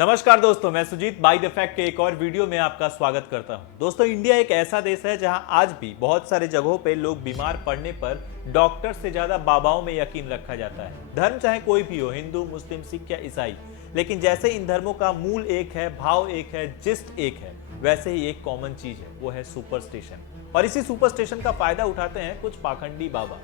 नमस्कार दोस्तों, मैं सुजीत बाय द फैक्ट के एक और वीडियो में आपका स्वागत करता हूं। दोस्तों, इंडिया एक ऐसा देश है जहां आज भी बहुत सारे जगहों पे लोग बीमार पड़ने पर डॉक्टर से ज्यादा बाबाओं में यकीन रखा जाता है। धर्म चाहे कोई भी हो, हिंदू, मुस्लिम, सिख या ईसाई, लेकिन जैसे इन धर्मों का मूल एक है, भाव एक है, जिस्ट एक है, वैसे ही एक कॉमन चीज है, वो है सुपरस्टिशन। और इसी सुपरस्टिशन का फायदा उठाते हैं कुछ पाखंडी बाबा।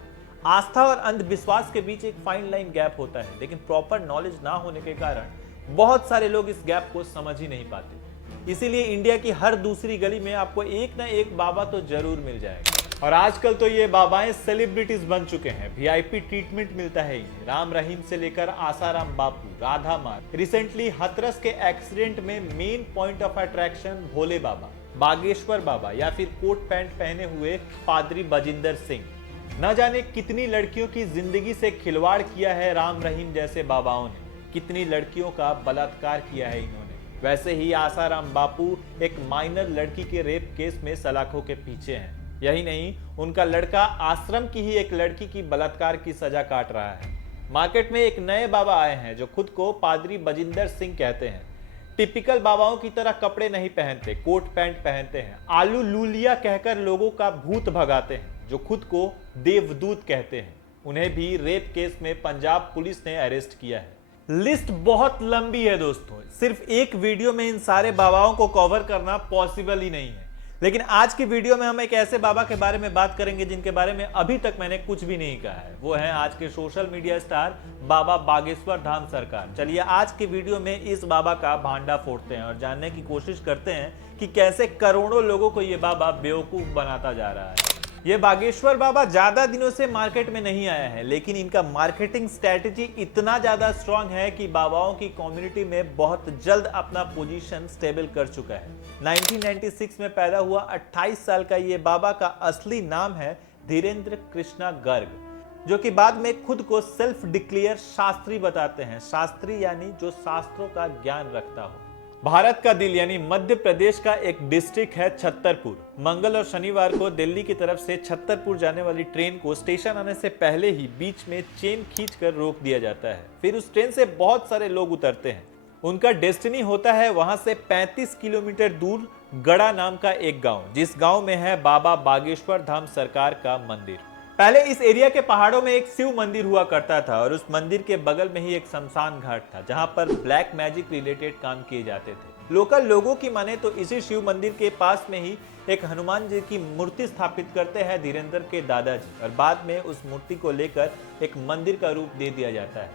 आस्था और अंधविश्वास के बीच एक फाइन लाइन गैप होता है, लेकिन प्रॉपर नॉलेज ना होने के कारण बहुत सारे लोग इस गैप को समझ ही नहीं पाते। इसीलिए इंडिया की हर दूसरी गली में आपको एक ना एक बाबा तो जरूर मिल जाएगा। और आजकल तो ये बाबाएं सेलिब्रिटीज बन चुके हैं। वीआईपी ट्रीटमेंट मिलता है इन्हें। राम रहीम से लेकर आसाराम बापू, राधा मार, रिसेंटली हाथरस के एक्सीडेंट में मेन पॉइंट ऑफ अट्रैक्शन भोले बाबा, बागेश्वर बाबा या फिर कोट पैंट पहने हुए पादरी बजिंदर सिंह। न जाने कितनी लड़कियों की जिंदगी से खिलवाड़ किया है राम रहीम जैसे बाबाओं ने, कितनी लड़कियों का बलात्कार किया है इन्होंने। वैसे ही आसाराम बापू एक माइनर लड़की के रेप केस में सलाखों के पीछे हैं। यही नहीं, उनका लड़का आश्रम की ही एक लड़की की बलात्कार की सजा काट रहा है। मार्केट में एक नए बाबा आए हैं जो खुद को पादरी बजिंदर सिंह कहते हैं। टिपिकल बाबाओं की तरह कपड़े नहीं पहनते, कोट पैंट पहनते हैं। आलू लूलिया कहकर लोगों का भूत भगाते हैं, जो खुद को देवदूत कहते हैं। उन्हें भी रेप केस में पंजाब पुलिस ने अरेस्ट किया है। लिस्ट बहुत लंबी है दोस्तों, सिर्फ एक वीडियो में इन सारे बाबाओं को कवर करना पॉसिबल ही नहीं है। लेकिन आज की वीडियो में हम एक ऐसे बाबा के बारे में बात करेंगे जिनके बारे में अभी तक मैंने कुछ भी नहीं कहा है। वो है आज के सोशल मीडिया स्टार बाबा बागेश्वर धाम सरकार। चलिए आज की वीडियो में इस बाबा का भांडा फोड़ते हैं और जानने की कोशिश करते हैं कि कैसे करोड़ों लोगों को ये बाबा बेवकूफ बनाता जा रहा है। ये बागेश्वर बाबा ज्यादा दिनों से मार्केट में नहीं आया है, लेकिन इनका मार्केटिंग स्ट्रेटेजी इतना ज्यादा स्ट्रांग है कि बाबाओं की कम्युनिटी में बहुत जल्द अपना पोजीशन स्टेबल कर चुका है। 1996 में पैदा हुआ 28 साल का ये बाबा का असली नाम है धीरेन्द्र कृष्णा गर्ग, जो कि बाद में खुद को सेल्फ डिक्लेयर शास्त्री बताते हैं। शास्त्री यानी जो शास्त्रों का ज्ञान रखता हो। भारत का दिल यानी मध्य प्रदेश का एक डिस्ट्रिक्ट है छतरपुर। मंगल और शनिवार को दिल्ली की तरफ से छतरपुर जाने वाली ट्रेन को स्टेशन आने से पहले ही बीच में चेन खींचकर रोक दिया जाता है। फिर उस ट्रेन से बहुत सारे लोग उतरते हैं। उनका डेस्टिनी होता है वहां से 35 किलोमीटर दूर गड़ा नाम का एक गांव, जिस गांव में है बाबा बागेश्वर धाम सरकार का मंदिर। पहले इस एरिया के पहाड़ों में एक शिव मंदिर हुआ करता था और उस मंदिर के बगल में ही एक शमशान घाट था, जहां पर ब्लैक मैजिक रिलेटेड काम किए जाते थे। लोकल लोगों की माने तो इसी शिव मंदिर के पास में ही एक हनुमान जी की मूर्ति स्थापित करते हैं धीरेन्द्र के दादाजी, और बाद में उस मूर्ति को लेकर एक मंदिर का रूप दे दिया जाता है।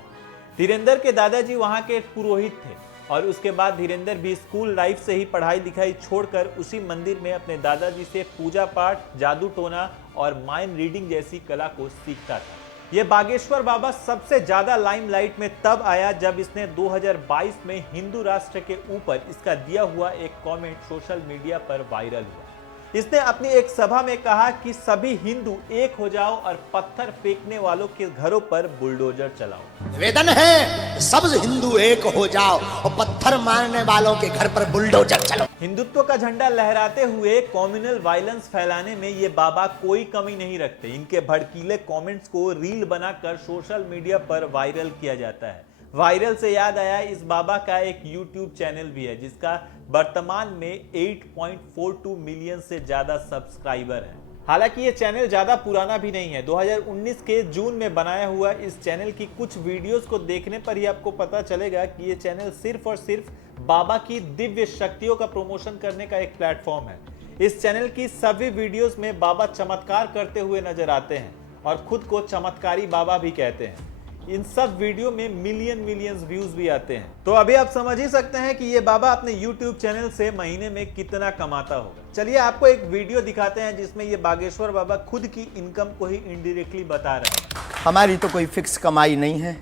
धीरेन्द्र के दादाजी वहां के पुरोहित थे और उसके बाद धीरेन्द्र भी स्कूल लाइफ से ही पढ़ाई लिखाई छोड़कर उसी मंदिर में अपने दादाजी से पूजा पाठ, जादू टोना और माइंड रीडिंग जैसी कला को सीखता था। यह बागेश्वर बाबा सबसे ज्यादा लाइमलाइट में तब आया जब इसने 2022 में हिंदू राष्ट्र के ऊपर इसका दिया हुआ एक कमेंट सोशल मीडिया पर वायरल हुआ। इसने अपनी एक सभा में कहा कि सभी हिंदू एक हो जाओ और पत्थर फेंकने वालों के घरों पर बुलडोजर चलाओ। निवेदन है सब हिंदू एक हो जाओ और पत्थर मारने वालों के घर पर बुलडोजर चलाओ। हिंदुत्व का झंडा लहराते हुए कम्युनल वायलेंस फैलाने में ये बाबा कोई कमी नहीं रखते। इनके भड़कीले कमेंट्स को रील बनाकर सोशल मीडिया पर वायरल किया जाता है। वायरल से याद आया, इस बाबा का एक YouTube चैनल भी है जिसका वर्तमान में 8.42 मिलियन से ज्यादा सब्सक्राइबर है। हालांकि ये चैनल ज्यादा पुराना भी नहीं है। 2019 के जून में बनाया हुआ इस चैनल की कुछ वीडियोस को देखने पर ही आपको पता चलेगा कि ये चैनल सिर्फ और सिर्फ बाबा की दिव्य शक्तियों का प्रमोशन करने का एक प्लेटफॉर्म है। इस चैनल की सभी वीडियोस में बाबा चमत्कार करते हुए नजर आते हैं और खुद को चमत्कारी बाबा भी कहते हैं। इन सब वीडियो में मिलियंस व्यूज भी आते हैं। तो अभी आप समझ ही सकते हैं कि ये बाबा अपने YouTube चैनल से महीने में कितना कमाता होगा। चलिए आपको एक वीडियो दिखाते हैं जिसमें ये बागेश्वर बाबा खुद की इनकम को ही इनडायरेक्टली बता रहे हैं। हमारी तो कोई फिक्स कमाई नहीं है,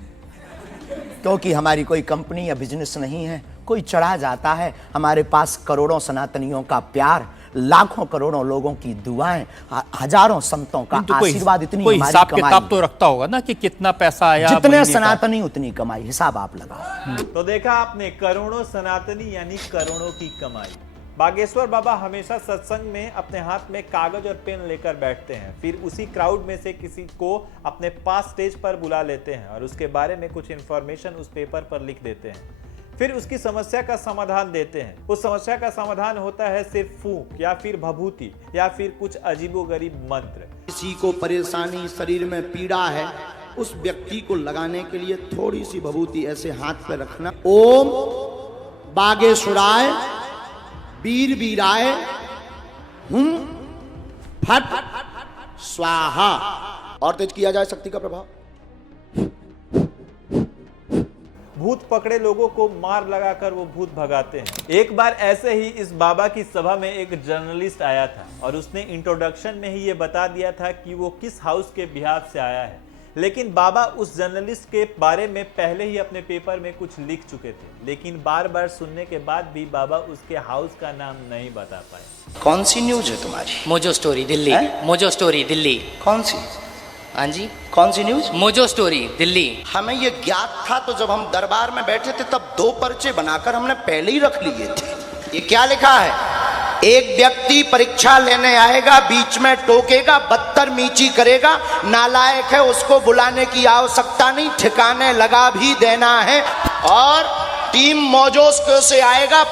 क्योंकि हमारी कोई कंपनी या बिजनेस नहीं है। कोई चढ़ा जाता है, हमारे पास करोड़ों सनातनियों का प्यार, लाखों करोड़ों लोगों की दुआएं, हजारों संतों का आशीर्वाद। इतनी कोई हिसाब किताब तो रखता होगा ना कि कितना पैसा आया, जितने सनातनी उतनी कमाई, हिसाब आप लगाओ। तो देखा आपने, करोड़ों सनातनी यानी करोड़ों की कमाई। बागेश्वर बाबा हमेशा सत्संग में अपने हाथ में कागज और पेन लेकर बैठते हैं, फिर उसी क्राउड में से किसी को अपने पास स्टेज पर बुला लेते हैं और उसके बारे में कुछ इंफॉर्मेशन उस पेपर पर लिख देते हैं। फिर उसकी समस्या का समाधान देते हैं। उस समस्या का समाधान होता है सिर्फ फूंक या फिर भभूति या फिर कुछ अजीबोगरीब मंत्र। किसी को परेशानी, शरीर में पीड़ा है, उस व्यक्ति को लगाने के लिए थोड़ी सी भभूति ऐसे हाथ पे रखना। ओम बागेश्वराय वीर वीराय हुम फट स्वाहा। और तेज किया जाए शक्ति का प्रभाव। भूत पकड़े लोगों को मार लगाकर वो भूत भगाते हैं। एक बार ऐसे ही इस बाबा की सभा में एक जर्नलिस्ट आया था और उसने इंट्रोडक्शन में ही ये बता दिया था कि वो किस हाउस के बिहाफ से आया है। लेकिन बाबा उस जर्नलिस्ट के बारे में पहले ही अपने पेपर में कुछ लिख चुके थे, लेकिन बार बार सुनने के बाद भी बाबा उसके हाउस का नाम नहीं बता पाए। कौन सी न्यूज है तुम्हारी? Mojo story Delhi. Mojo story Delhi. कौन सी? हाँ जी, कौन सी न्यूज? Mojo story Delhi. हमें ये ज्ञात था तो जब हम दरबार में बैठे थे तब 2 पर्चे बनाकर हमने पहले ही रख लिए थे। ये क्या लिखा है? एक व्यक्ति परीक्षा लेने आएगा, बीच में टोकेगा, बदतमीजी करेगा, नालायक है, उसको बुलाने की आवश्यकता नहीं, ठिकाने लगा भी देना है। और टीम मौजोस्को से आएगा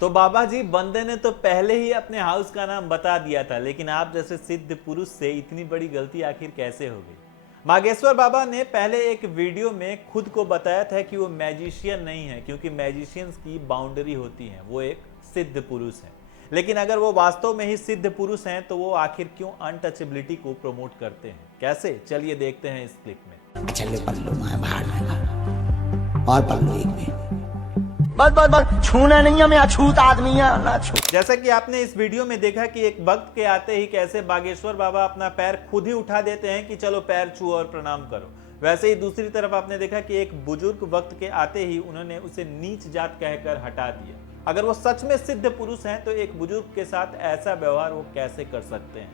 तो बाबा जी बंदे ने तो पहले ही अपने हाउस का नाम बता दिया था, लेकिन आप जैसे सिद्ध पुरुष से इतनी बड़ी गलती आखिर कैसे हो गई? बागेश्वर बाबा ने पहले एक वीडियो में खुद को बताया था कि वो मैजिशियन नहीं है, क्योंकि मैजिशियंस की बाउंड्री होती है, वो एक सिद्ध पुरुष है। लेकिन अगर वो वास्तव में ही सिद्ध पुरुष हैं तो वो आखिर क्यों अनटचेबिलिटी को प्रमोट करते हैं? कैसे? चलिए देखते हैं इस क्लिप में। चलो पल्लू और पल्लू एक भी बस छूना नहीं है, मैं अछूत आदमी है ना छू। जैसा कि आपने इस वीडियो में देखा कि एक भक्त के आते ही कैसे बागेश्वर बाबा अपना पैर खुद ही उठा देते हैं कि चलो पैर छू और प्रणाम करो, वैसे ही दूसरी तरफ आपने देखा कि एक बुजुर्ग वक्त के आते ही उन्होंने उसे नीच जात कहकर हटा दिया। अगर वो सच में सिद्ध पुरुष हैं तो एक बुजुर्ग के साथ ऐसा व्यवहार वो कैसे कर सकते हैं?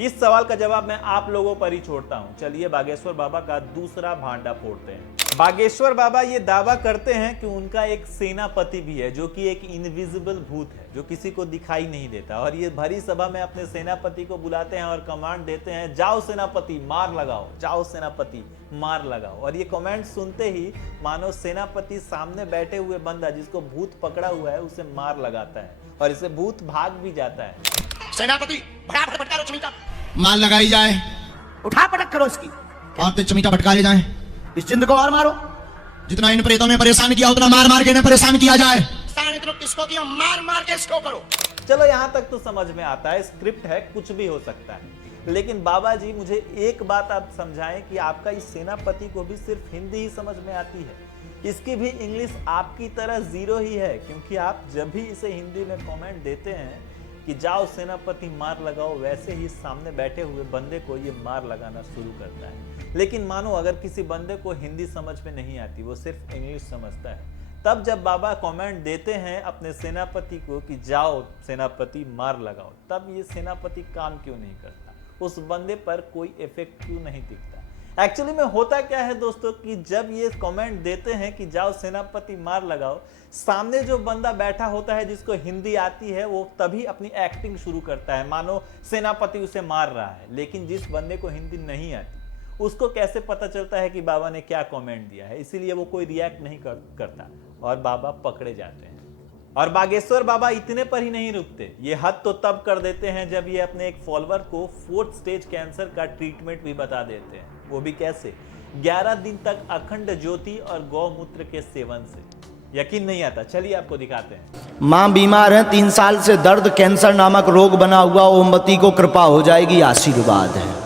इस सवाल का जवाब मैं आप लोगों पर ही छोड़ता हूं। चलिए बागेश्वर बाबा का दूसरा भांडा फोड़ते हैं। बागेश्वर बाबा ये दावा करते हैं कि उनका एक सेनापति भी है, जो कि एक इनविजिबल भूत है, जो किसी को दिखाई नहीं देता। और ये भरी सभा में अपने सेनापति को बुलाते हैं और कमांड देते हैं, जाओ सेनापति मार लगाओ, जाओ सेनापति मार लगाओ। और ये कमांड सुनते ही मानो सेनापति सामने बैठे हुए बंदा जिसको भूत पकड़ा हुआ है उसे मार लगाता है और इसे भूत भाग भी जाता है। सेनापति फटाफट पटकारो चमीटा, मार लगाई जाए उठा पटक करो इसकी और ते चमीटा भटका ले जाए। इस जिंद को और मारो। जितना इन प्रेतों ने परेशान किया उतना मार मार के इन्हें परेशान किया जाए। किसको किया? मार मार के इसको करो। चलो यहाँ तक तो समझ में आता है, स्क्रिप्ट है, कुछ भी हो सकता है। लेकिन बाबा जी मुझे एक बात आप समझाएं कि आपका इस सेनापति को भी सिर्फ हिंदी ही समझ में आती है, इसकी भी इंग्लिश आपकी तरह जीरो ही है, क्योंकि आप जब भी इसे हिंदी में कमेंट देते हैं कि जाओ सेनापति मार लगाओ, वैसे ही सामने बैठे हुए बंदे को ये मार लगाना शुरू करता है। लेकिन मानो अगर किसी बंदे को हिंदी समझ में नहीं आती, वो सिर्फ इंग्लिश समझता है, तब जब बाबा कमेंट देते हैं अपने सेनापति को कि जाओ सेनापति मार लगाओ, तब ये सेनापति काम क्यों नहीं करता? उस बंदे पर कोई इफेक्ट क्यों नहीं दिखता? एक्चुअली में होता क्या है दोस्तों कि जब ये कमेंट देते हैं कि जाओ सेनापति मार लगाओ, सामने जो बंदा बैठा होता है जिसको हिंदी आती है वो तभी अपनी एक्टिंग शुरू करता है, मानो सेनापति उसे मार रहा है। लेकिन जिस बंदे को हिंदी नहीं आती उसको कैसे पता चलता है कि बाबा ने क्या कमेंट दिया है? इसीलिए वो कोई रिएक्ट नहीं करता और बाबा पकड़े जाते हैं। और बागेश्वर बाबा इतने पर ही नहीं रुकते, ये हद तो तब कर देते हैं जब ये अपने एक फॉलोअर को 4th स्टेज कैंसर का ट्रीटमेंट भी बता देते हैं। वो भी कैसे? 11 दिन तक अखंड ज्योति और गौमूत्र के सेवन से। यकीन नहीं आता? चलिए आपको दिखाते हैं। माँ बीमार है, 3 साल से दर्द कैंसर नामक रोग बना हुआ, ओमवती को कृपा हो जाएगी, आशीर्वाद है।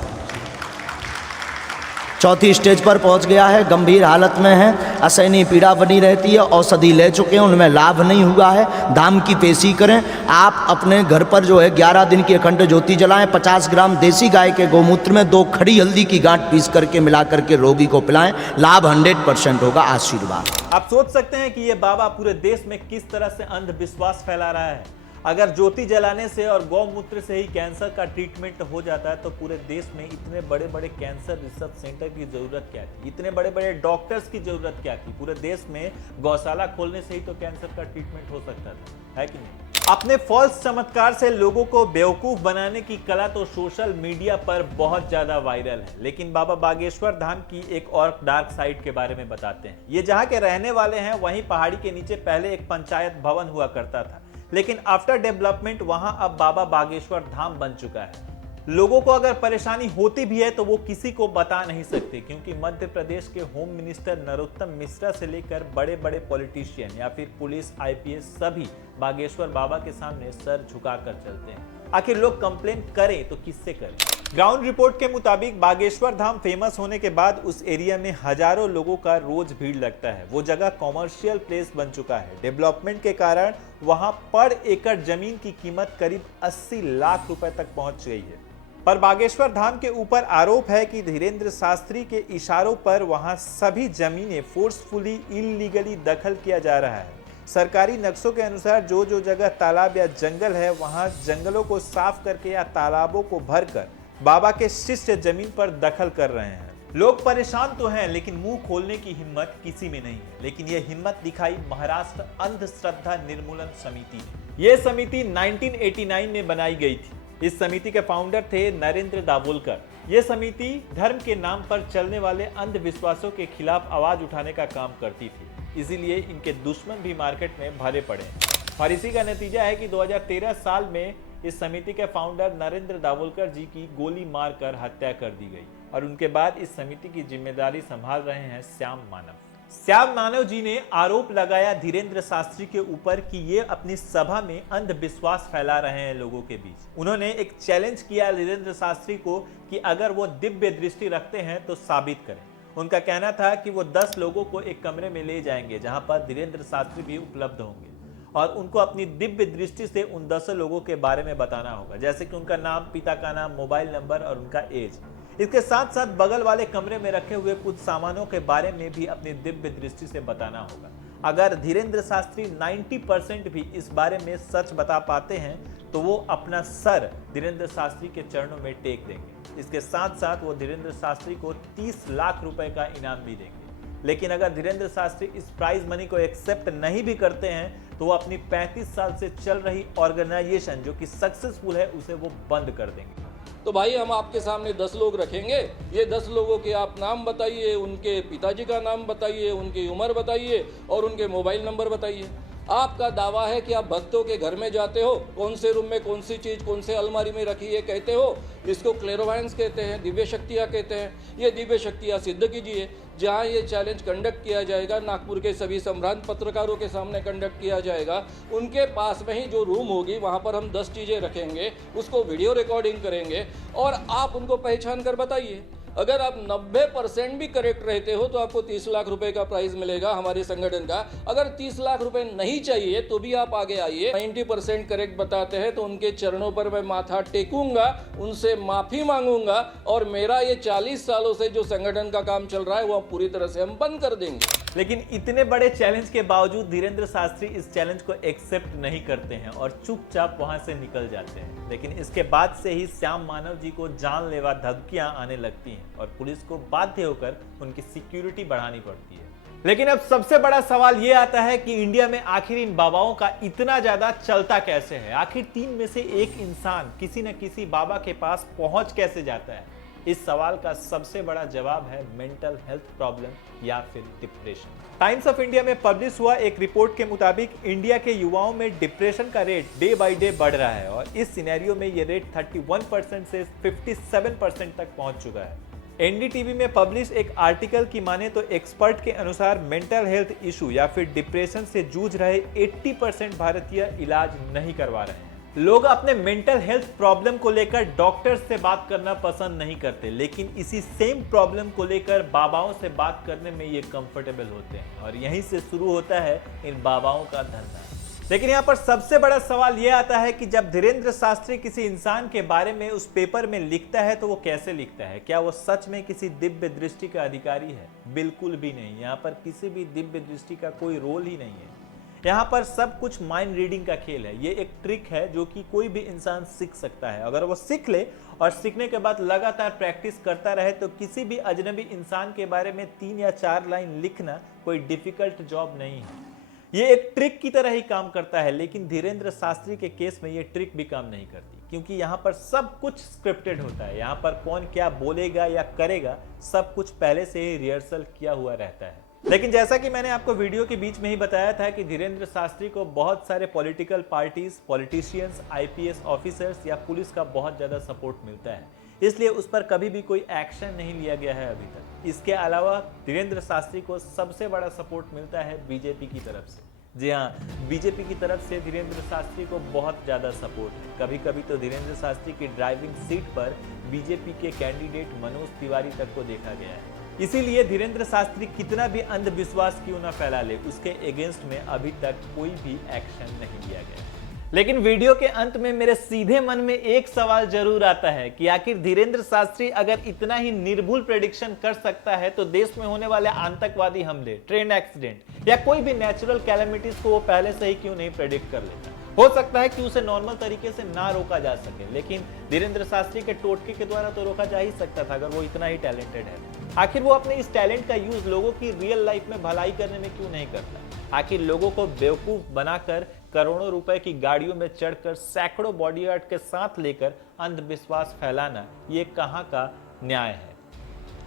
4थी स्टेज पर पहुंच गया है, गंभीर हालत में है, असहनीय पीड़ा बनी रहती है, औषधि ले चुके हैं, उनमें लाभ नहीं हुआ है, दाम की पेशी करें। आप अपने घर पर जो है 11 दिन की अखंड ज्योति जलाएं, 50 ग्राम देसी गाय के गोमूत्र में 2 खड़ी हल्दी की गांठ पीस करके मिला करके रोगी को पिलाएं, लाभ 100% होगा, आशीर्वाद। आप सोच सकते हैं कि ये बाबा पूरे देश में किस तरह से अंधविश्वास फैला रहा है। अगर ज्योति जलाने से और गौमूत्र से ही कैंसर का ट्रीटमेंट हो जाता है तो पूरे देश में इतने बड़े बड़े कैंसर रिसर्च सेंटर की जरूरत क्या थी? इतने बड़े बड़े डॉक्टर्स की जरूरत क्या थी? पूरे देश में गौशाला खोलने से ही तो कैंसर का ट्रीटमेंट हो सकता था, है कि नहीं? अपने फॉल्स चमत्कार से लोगों को बेवकूफ बनाने की कला तो सोशल मीडिया पर बहुत ज्यादा वायरल है, लेकिन बाबा बागेश्वर धाम की एक और डार्क साइड के बारे में बताते हैं। ये जहां के रहने वाले हैं, वहीं पहाड़ी के नीचे पहले एक पंचायत भवन हुआ करता था, लेकिन आफ्टर डेवलपमेंट वहां अब बाबा बागेश्वर धाम बन चुका है। लोगों को अगर परेशानी होती भी है तो वो किसी को बता नहीं सकते, क्योंकि मध्य प्रदेश के होम मिनिस्टर नरोत्तम मिश्रा से लेकर बड़े बड़े पॉलिटिशियन या फिर पुलिस, आईपीएस सभी बागेश्वर बाबा के सामने सर झुकाकर चलते हैं। आखिर लोग कंप्लेन करें तो किससे करें? ग्राउंड रिपोर्ट के मुताबिक बागेश्वर धाम फेमस होने के बाद उस एरिया में हजारों लोगों का रोज भीड़ लगता है। वो जगह कॉमर्शियल प्लेस बन चुका है। डेवलपमेंट के कारण वहां पर एकड़ जमीन की कीमत करीब 80 लाख रुपए तक पहुंच गई है। पर बागेश्वर धाम के ऊपर आरोप है कि धीरेन्द्र शास्त्री के इशारों पर वहां सभी जमीनें फोर्सफुली इलीगली दखल किया जा रहा है। सरकारी नक्शों के अनुसार जो जगह तालाब या जंगल है, वहां जंगलों को साफ करके या तालाबों को भरकर बाबा के शिष्य जमीन पर दखल कर रहे हैं। लोग परेशान तो हैं, लेकिन मुंह खोलने की हिम्मत किसी में नहीं है। लेकिन यह हिम्मत दिखाई महाराष्ट्र अंधश्रद्धा निर्मूलन समिति ने। यह समिति 1989 में बनाई गई थी। इस समिति के फाउंडर थे नरेंद्र दाभोलकर। यह समिति धर्म के नाम पर चलने वाले अंधविश्वासों के खिलाफ आवाज उठाने का काम करती थी, इसीलिए इनके दुश्मन भी मार्केट में भरे पड़े। और इसी का नतीजा है कि 2013 साल में इस समिति के फाउंडर नरेंद्र दाभोलकर जी की गोली मारकर हत्या कर दी गई और उनके बाद इस समिति की जिम्मेदारी संभाल रहे हैं श्याम मानव। श्याम मानव जी ने आरोप लगाया धीरेन्द्र शास्त्री के ऊपर कि ये अपनी सभा में अंधविश्वास फैला रहे हैं लोगों के बीच। उन्होंने एक चैलेंज किया धीरेन्द्र शास्त्री को कि अगर वो दिव्य दृष्टि रखते हैं तो साबित करें। उनका कहना था कि वो 10 लोगों को एक कमरे में ले जाएंगे जहां पर धीरेन्द्र शास्त्री भी उपलब्ध होंगे और उनको अपनी दिव्य दृष्टि से उन 10 लोगों के बारे में बताना होगा, जैसे कि उनका नाम, पिता का नाम, मोबाइल नंबर और उनका एज। इसके साथ साथ बगल वाले कमरे में रखे हुए कुछ सामानों के बारे में भी अपनी दिव्य दृष्टि से बताना होगा। अगर धीरेन्द्र शास्त्री 90% भी इस बारे में सच बता पाते हैं तो वो अपना सर धीरेन्द्र शास्त्री के चरणों में टेक देंगे। इसके साथ साथ वो धीरेन्द्र शास्त्री को 30 लाख रुपए का इनाम भी देंगे। लेकिन अगर धीरेन्द्र शास्त्री इस प्राइज मनी को एक्सेप्ट नहीं भी करते हैं तो वो अपनी 35 साल से चल रही ऑर्गेनाइजेशन जो कि सक्सेसफुल है उसे वो बंद कर देंगे। तो भाई हम आपके सामने 10 लोग रखेंगे, ये 10 लोगों के आप नाम बताइए, उनके पिताजी का नाम बताइए, उनकी उम्र बताइए और उनके मोबाइल नंबर बताइए। आपका दावा है कि आप भक्तों के घर में जाते हो, कौन से रूम में कौन सी चीज़ कौन से अलमारी में रखी है कहते हो। इसको क्लेरोवायंस कहते हैं, दिव्य शक्तियाँ कहते हैं। ये दिव्य शक्तियाँ सिद्ध कीजिए। जहाँ ये चैलेंज कंडक्ट किया जाएगा, नागपुर के सभी संभ्रांत पत्रकारों के सामने कंडक्ट किया जाएगा। उनके पास में ही जो रूम होगी वहाँ पर हम 10 चीज़ें रखेंगे, उसको वीडियो रिकॉर्डिंग करेंगे और आप उनको पहचान कर बताइए। अगर आप 90% भी करेक्ट रहते हो तो आपको 30 लाख रुपए का प्राइज मिलेगा हमारे संगठन का। अगर 30 लाख रुपए नहीं चाहिए तो भी आप आगे आइए। 90% करेक्ट बताते हैं तो उनके चरणों पर मैं माथा टेकूंगा, उनसे माफी मांगूंगा और मेरा ये 40 सालों से जो संगठन का काम चल रहा है वो पूरी तरह से हम बंद कर देंगे। लेकिन इतने बड़े चैलेंज के बावजूद धीरेन्द्र शास्त्री इस चैलेंज को एक्सेप्ट नहीं करते हैं और चुपचाप वहां से निकल जाते हैं। लेकिन इसके बाद से ही श्याम मानव जी को जानलेवा धमकियां आने लगती हैं और पुलिस को बाध्य होकर उनकी सिक्योरिटी बढ़ानी पड़ती है। लेकिन अब सबसे बड़ा सवाल यह आता है कि इंडिया में आखिर इन बाबाओं का इतना ज्यादा चलता कैसे है? आखिर 3 में से एक इंसान किसी न किसी बाबा के पास पहुंच कैसे जाता है? इस सवाल का सबसे बड़ा जवाब है मेंटल हेल्थ प्रॉब्लम या फिर डिप्रेशन। टाइम्स ऑफ इंडिया में पब्लिश हुआ एक रिपोर्ट के मुताबिक इंडिया के युवाओं में डिप्रेशन का रेट डे बाय डे बढ़ रहा है और इस सिनेरियो में ये रेट 31% से 57% तक पहुंच चुका है। एनडीटीवी में पब्लिश एक आर्टिकल की माने तो एक्सपर्ट के अनुसार मेंटल हेल्थ इशू या फिर डिप्रेशन से जूझ रहे 80% भारतीय इलाज नहीं करवा रहे हैं। लोग अपने मेंटल हेल्थ प्रॉब्लम को लेकर डॉक्टर से बात करना पसंद नहीं करते, लेकिन इसी सेम प्रॉब्लम को लेकर बाबाओं से बात करने में ये कंफर्टेबल होते हैं और यहीं से शुरू होता है इन बाबाओं का धंधा। लेकिन यहाँ पर सबसे बड़ा सवाल यह आता है कि जब धीरेन्द्र शास्त्री किसी इंसान के बारे में उस पेपर में लिखता है तो वो कैसे लिखता है? क्या वो सच में किसी दिव्य दृष्टि का अधिकारी है? बिल्कुल भी नहीं। यहाँ पर किसी भी दिव्य दृष्टि का कोई रोल ही नहीं है। यहाँ पर सब कुछ माइंड रीडिंग का खेल है। ये एक ट्रिक है जो कि कोई भी इंसान सीख सकता है। अगर वो सीख ले और सीखने के बाद लगातार प्रैक्टिस करता रहे तो किसी भी अजनबी इंसान के बारे में 3 या 4 लाइन लिखना कोई डिफिकल्ट जॉब नहीं है। ये एक ट्रिक की तरह ही काम करता है, लेकिन धीरेन्द्र शास्त्री के केस में ये ट्रिक भी काम नहीं करती, क्योंकि यहाँ पर सब कुछ स्क्रिप्टेड होता है। यहाँ पर कौन क्या बोलेगा या करेगा सब कुछ पहले से ही रिहर्सल किया हुआ रहता है। लेकिन जैसा कि मैंने आपको वीडियो के बीच में ही बताया था कि धीरेन्द्र शास्त्री को बहुत सारे political parties, politicians, IPS officers या पुलिस का बहुत ज्यादा सपोर्ट मिलता है, इसलिए उस पर कभी भी कोई एक्शन नहीं लिया गया है अभी तक। इसके अलावा धीरेन्द्र शास्त्री को सबसे बड़ा सपोर्ट मिलता है बीजेपी की तरफ से। जी हाँ, बीजेपी की तरफ से धीरेन्द्र शास्त्री को बहुत ज़्यादा सपोर्ट है। कभी कभी तो धीरेन्द्र शास्त्री की ड्राइविंग सीट पर बीजेपी के कैंडिडेट मनोज तिवारी तक को देखा गया है। इसीलिए धीरेन्द्र शास्त्री कितना भी अंधविश्वास क्यों ना फैला ले, उसके अगेंस्ट में अभी तक कोई भी एक्शन नहीं लिया गया। लेकिन वीडियो के अंत में मेरे सीधे मन में एक सवाल जरूर आता है कि आखिर धीरेन्द्र शास्त्री अगर इतना ही निर्भुल प्रेडिक्शन कर सकता है तो देश में होने वाले आतंकवादी हमले, ट्रेन एक्सीडेंट या कोई भी नेचुरल कैलेमिटीज को वो पहले से ही क्यों नहीं प्रेडिक्ट कर लेता। हो सकता है कि उसे नॉर्मल तरीके से ना रोका जा सके, लेकिन धीरेन्द्र शास्त्री के टोटके के द्वारा तो रोका जा ही सकता था अगर वो इतना ही टैलेंटेड है। आखिर वो अपने इस टैलेंट का यूज लोगों की रियल लाइफ में भलाई करने में क्यों नहीं करता। आखिर लोगों को बेवकूफ बनाकर करोड़ों रुपए की गाड़ियों में चढ़कर सैकड़ों बॉडीगार्ड के साथ लेकर अंधविश्वास फैलाना ये कहां का न्याय है।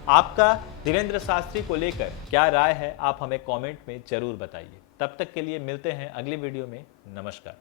आपका धीरेन्द्र शास्त्री को लेकर क्या राय है, आप हमें कमेंट में जरूर बताइए। तब तक के लिए मिलते हैं अगली वीडियो में। नमस्कार।